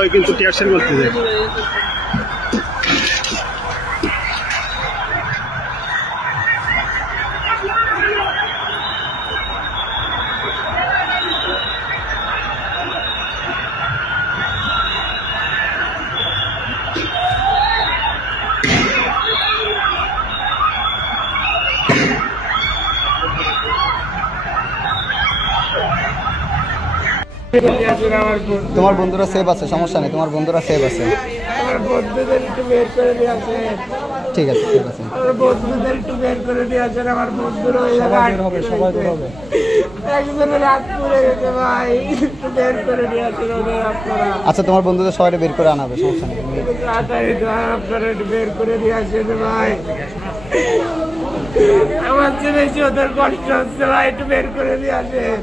ওই কিন্তু টিয়ারশেল বলতেছে। তোমার বন্ধুরা সেভ আছে, সমস্যা নেই, তোমার বন্ধুরা সেভ আছে। আমার বন্ধুদের একটু বের করে দিয়ে আসেন। ঠিক আছে, ঠিক আছে। আমার বন্ধুদের একটু বের করে দিয়ে আসেন। আমার বন্ধুরা ওই জায়গায় হবে, সবাই বের হবে। একজনের রাত পড়ে গেছে ভাই, একটু বের করে দিয়ে আসেন ওদের আপনারা। আচ্ছা, তোমার বন্ধুদের সবাই বের করে আনাবে, সমস্যা নেই। তাড়াতাড়ি আপনারা একটু বের করে দিয়ে আসেন ভাই। আমার চেয়ে বেশি ওদের কষ্ট হচ্ছে ভাই, একটু বের করে দিয়ে আসেন।